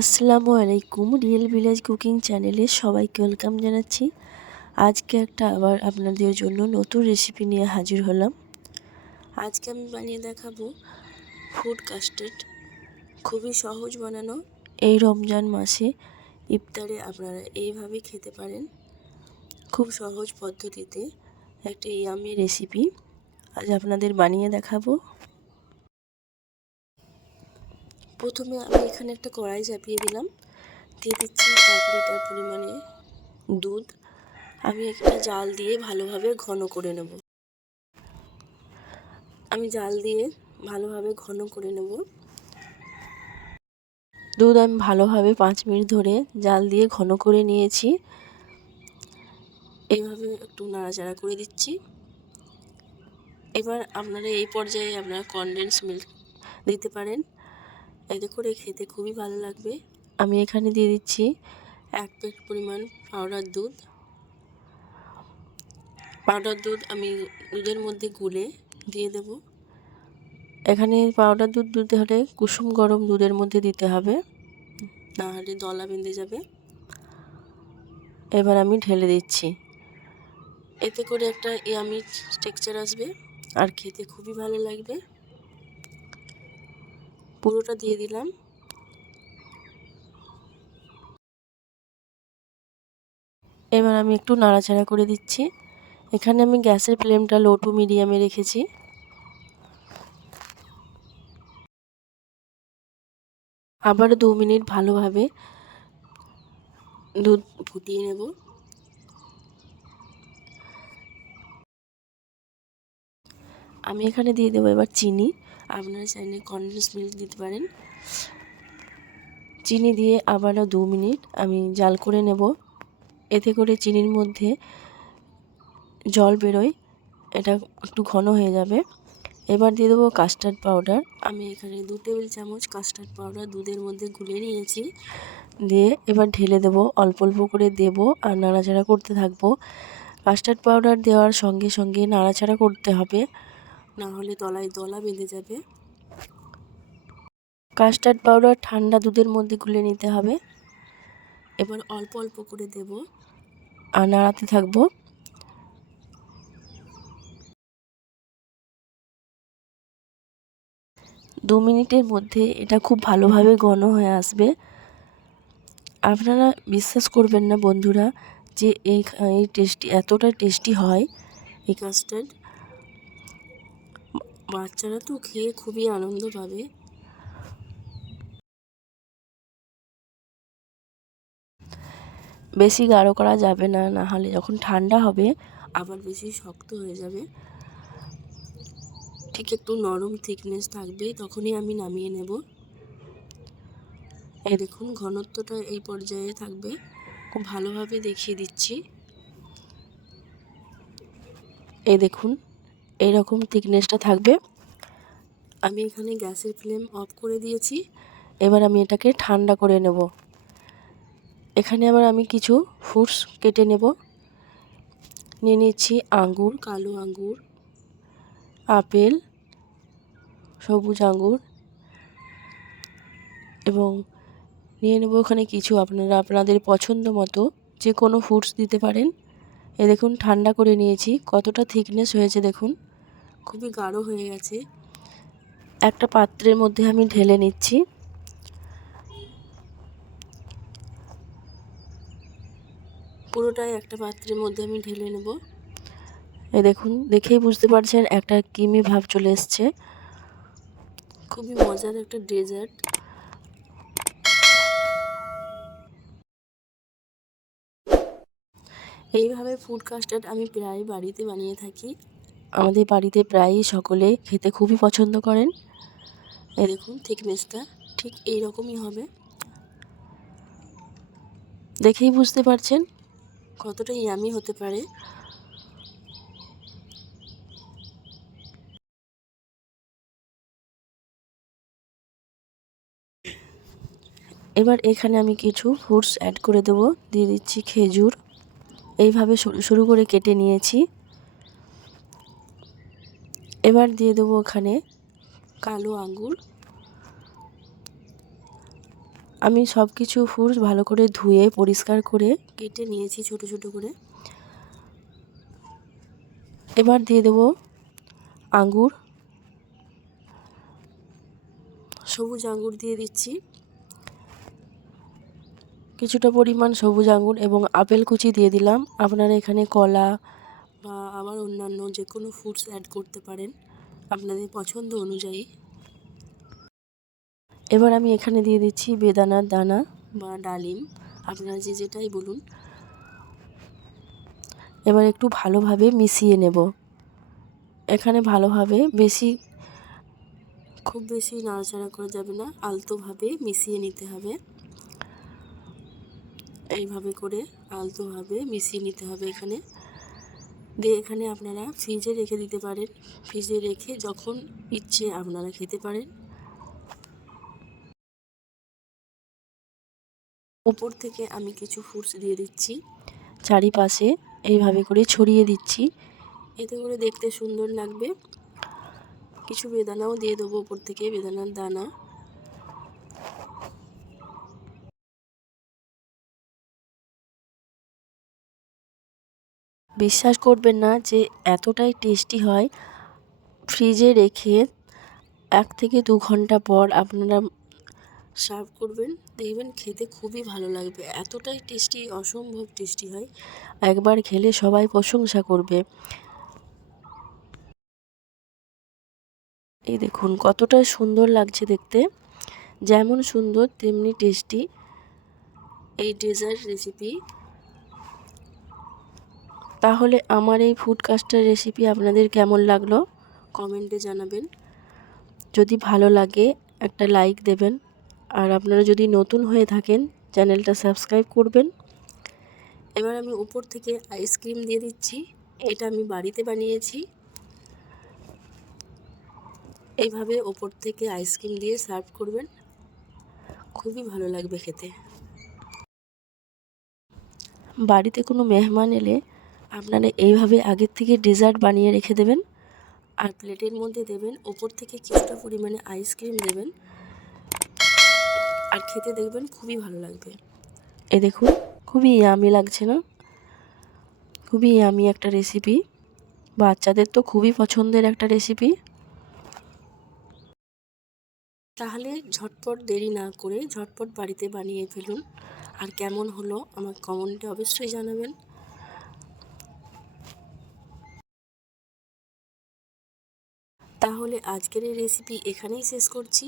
আসসালামু আলাইকুম real village cooking চ্যানেলে সবাইকে ওয়েলকাম জানাচ্ছি। আজকে একটা আবার আপনাদের জন্য নতুন রেসিপি নিয়ে হাজির হলাম। আজকে আমি বানিয়ে দেখাবো ফুড কাস্টার্ড খুবই সহজ বানানো এই রমজান মাসে। ইফতারে আপনারা এইভাবে খেতে পারেন। খুব সহজ পদ্ধতিতে একটা ইয়ামি রেসিপি আজ আপনাদের বানিয়ে দেখাবো। প্রথমে আমি এখানে একটা কড়াই চাপিয়ে দিলাম। দিয়ে দিচ্ছি এক লিটার পরিমাণে দুধ। আমি একটা জাল দিয়ে ভালোভাবে ঘন করে নেব। আমি জাল দিয়ে ভালোভাবে ঘন করে নেব। দুধ আমি ভালোভাবে পাঁচ মিনিট ধরে জাল দিয়ে ঘন করে নিয়েছি। এইভাবে একটু নাড়াচাড়া করে দিচ্ছি। এবার আপনারা এই পর্যায়ে আপনারা কনডেন্স মিল্ক দিতে পারেন। এতে করে খেতে খুবই ভালো লাগবে। আমি এখানে দিয়ে দিচ্ছি এক প্লেট পরিমাণ পাউডার দুধ। পাউডার দুধ আমি দুধের মধ্যে গুলে দিয়ে দেব। এখানে পাউডার দুধ দিতে হলে কুসুম গরম দুধের মধ্যে দিতে হবে। না হলে দলা বেঁধে যাবে। এবার আমি ঢেলে দিচ্ছি। এতে করে একটা ইয়ামি টেক্সচার আসবে। আর খেতে খুবই ভালো লাগবে। পুরোটা দিয়ে দিলাম। এবার আমি একটু নাড়াচাড়া করে দিচ্ছি। এখানে আমি গ্যাসের ফ্লেমটা লো টু মিডিয়ামে রেখেছি। আবার দু মিনিট ভালোভাবে দুধ ফুটিয়ে নেব। আমি এখানে দিয়ে দেবো এবার চিনি। আপনারা চাইলে কনডেন্স মিল্ক দিতে পারেন। চিনি দিয়ে আবারও দু মিনিট আমি জাল করে নেব। এতে করে চিনির মধ্যে জল বেরোয়, এটা একটু ঘন হয়ে যাবে। এবার দিয়ে দেবো কাস্টার্ড পাউডার আমি এখানে দু টেবিল চামচ কাস্টার্ড পাউডার দুধের মধ্যে গুলে নিয়েছি। দিয়ে এবার ঢেলে দেব, অল্প অল্প করে দেব আর নাড়াচাড়া করতে থাকব। কাস্টার্ড পাউডার দেওয়ার সঙ্গে সঙ্গে নাড়াচাড়া করতে হবে। না হলে তলায় দলা বেঁধে যাবে। কাস্টার্ড পাউডার ঠান্ডা দুধের মধ্যে গুলে নিতে হবে। এবার অল্প অল্প করে দেব। আর নাড়াতে থাকব। দু মিনিটের মধ্যে এটা খুব ভালোভাবে ঘন হয়ে আসবে। আপনারা বিশ্বাস করবেন না বন্ধুরা যে এই টেস্টি এতটা টেস্টি হয় এই কাস্টার্ড। বাচ্চারা তো খেয়ে খুবই আনন্দ পাবে। বেশি গাঢ় করা যাবে না না হলে যখন ঠান্ডা হবে আবার বেশি শক্ত হয়ে যাবে। ঠিক একটু নরম থিকনেস থাকবে তখনই আমি নামিয়ে নেব। এই দেখুন ঘনত্বটা এই পর্যায়ে থাকবে। খুব ভালোভাবে দেখিয়ে দিচ্ছি। এই দেখুন এইরকম থিকনেসটা থাকবে। আমি এখানে গ্যাসের ফ্লেম অফ করে দিয়েছি। এবার আমি এটাকে ঠান্ডা করে নেব। এখানে আবার আমি কিছু ফ্রুটস কেটে নেব। নিয়ে নিচ্ছি আঙ্গুর, কালো আঙ্গুর, আপেল, সবুজ আঙ্গুর এবং নিয়ে নেব ওখানে কিছু আপনারা, আপনাদের পছন্দ মতো যে কোনো ফ্রুটস দিতে পারেন। এ দেখুন, ঠান্ডা করে নিয়েছি। কতটা থিকনেস হয়েছে দেখুন। খুবই গাঢ় হয়ে গেছে। একটা পাত্রের মধ্যে আমি ঢেলে নিচ্ছি। পুরোটাই একটা পাত্রের মধ্যে আমি ঢেলে নেব। এ দেখুন দেখেই বুঝতে পারছেন একটা কিমি ভাব চলে এসছে। খুবই মজার একটা ডেজার্ট। এইভাবে ফুড কাস্টার্ড আমি প্রায় বাড়িতে বানিয়ে থাকি। আমাদের বাড়িতে প্রায়ই সকলে খেতে খুবই পছন্দ করেন। এই দেখুন থিকনেসটা ঠিক এই রকমই হবে। দেখেই বুঝতে পারছেন কতটা ইয়ামি হতে পারে। এবার এখানে আমি কিছু ফ্রুটস অ্যাড করে দেবো। দিয়ে দিচ্ছি খেজুর। এইভাবে সরু করে কেটে নিয়েছি। এবার দিয়ে দেবো ওখানে কালো আঙ্গুর। আমি সব কিছু ফ্রুটস ভালো করে ধুয়ে, পরিষ্কার করে কেটে নিয়েছি ছোট ছোট করে। এবার দিয়ে দেব আঙ্গুর। সবুজ আঙ্গুর দিয়ে দিচ্ছি। কিছুটা পরিমাণ সবুজ আঙ্গুর এবং আপেল কুচি দিয়ে দিলাম। আপনারা এখানে কলা বা আবার অন্যান্য যে কোনো ফুডস অ্যাড করতে পারেন আপনাদের পছন্দ অনুযায়ী। এবার আমি এখানে দিয়ে দিচ্ছি বেদানার দানা বা ডালিম। আপনারা যে যেটাই বলুন। এবার একটু ভালোভাবে মিশিয়ে নেব। এখানে ভালোভাবে বেশি, খুব বেশি নাড়াচাড়া করা যাবে না, আলতোভাবে মিশিয়ে নিতে হবে। এইভাবে করে আলতোভাবে মিশিয়ে নিতে হবে এখানে। দিয়ে এখানে আপনারা ফ্রিজে রেখে দিতে পারেন। ফ্রিজে রেখে যখন ইচ্ছে আপনারা খেতে পারেন। উপর থেকে আমি কিছু ফ্রুটস দিয়ে দিচ্ছি। চারিপাশে এইভাবে করে ছড়িয়ে দিচ্ছি। এতে করে দেখতে সুন্দর লাগবে। কিছু বেদানাও দিয়ে দেবো উপর থেকে, বেদানার দানা। বিশ্বাস করবেন না যে এতটাই টেস্টি হয়। ফ্রিজে রেখে এক থেকে দু ঘণ্টা পর আপনারা সার্ভ করবেন। দেখবেন খেতে খুবই ভালো লাগবে। এতটাই টেস্টি, অসম্ভব টেস্টি হয়। একবার খেলে সবাই প্রশংসা করবে। এই দেখুন, কতটা সুন্দর লাগছে দেখতে। যেমন সুন্দর, তেমনি টেস্টি। এই ডেজার্ট রেসিপি। তাহলে আমার এই ফুড কাস্টার রেসিপি আপনাদের কেমন লাগল? কমেন্টে জানাবেন। যদি ভালো লাগে, একটা লাইক দেবেন। আর আপনারা যদি নতুন হয়ে থাকেন, চ্যানেলটা সাবস্ক্রাইব করবেন। এবার আমি উপর থেকে আইসক্রিম দিয়ে দিচ্ছি। এটা আমি বাড়িতে বানিয়েছি। এইভাবে ওপর থেকে আইসক্রিম দিয়ে সার্ভ করবেন। খুবই ভালো লাগবে খেতে। বাড়িতে কোনো মেহমান এলে আপনারা এইভাবে আগের থেকে ডেজার্ট বানিয়ে রেখে দেবেন। আর প্লেটের মধ্যে দেবেন, ওপর থেকে কিছুটা পরিমাণে আইসক্রিম দেবেন। আর খেতে দেখবেন খুবই ভালো লাগবে। এ দেখুন, খুবই ইয়ামি লাগছে না? খুবই ইয়ামি একটা রেসিপি বাচ্চাদের তো খুবই পছন্দের একটা রেসিপি তাহলে ঝটপট দেরি না করে ঝটপট বাড়িতে বানিয়ে ফেলুন। আর কেমন হলো আমার কমেন্টে অবশ্যই জানাবেন। তাহলে আজকের এই রেসিপি এখানেই শেষ করছি।